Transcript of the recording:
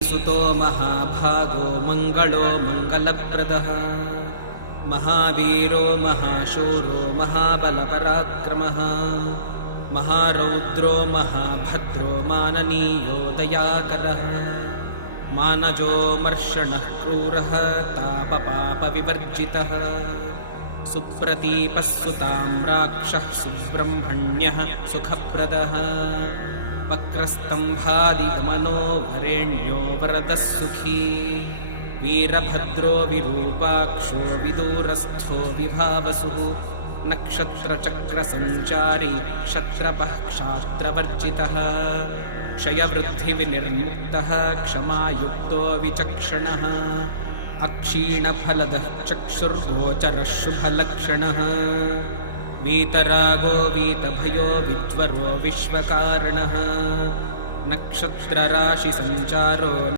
सुतो महाभागो मंगलो मंगलप्रदः महावीरो महाशूरो महाबलपराक्रमः महारौद्रो महाभद्रो माननीयो दयाकरः मानजो मर्षणः क्रूरः तापपापविवर्जितः सुप्रतीपः सुताम्राक्षः सुब्रह्मण्यः सुखप्रदः वक्रस्तंभादिगमनो वरेण्यो वरदः सुखी वीरभद्रो विरूपाक्षो विदूरस्थो विभावसुः नक्षत्रचक्रसञ्चारी क्षत्रपः क्षात्रवर्जितः क्षयवृद्धिविनिर्मुक्तः क्षमायुक्तो विचक्षणः अक्षीणफलदः चक्षुर्गोचरः शुभलक्षणः वीतरागो वीतभयो विज्वरो विश्वकारणः नक्षत्रराशिसञ्चारो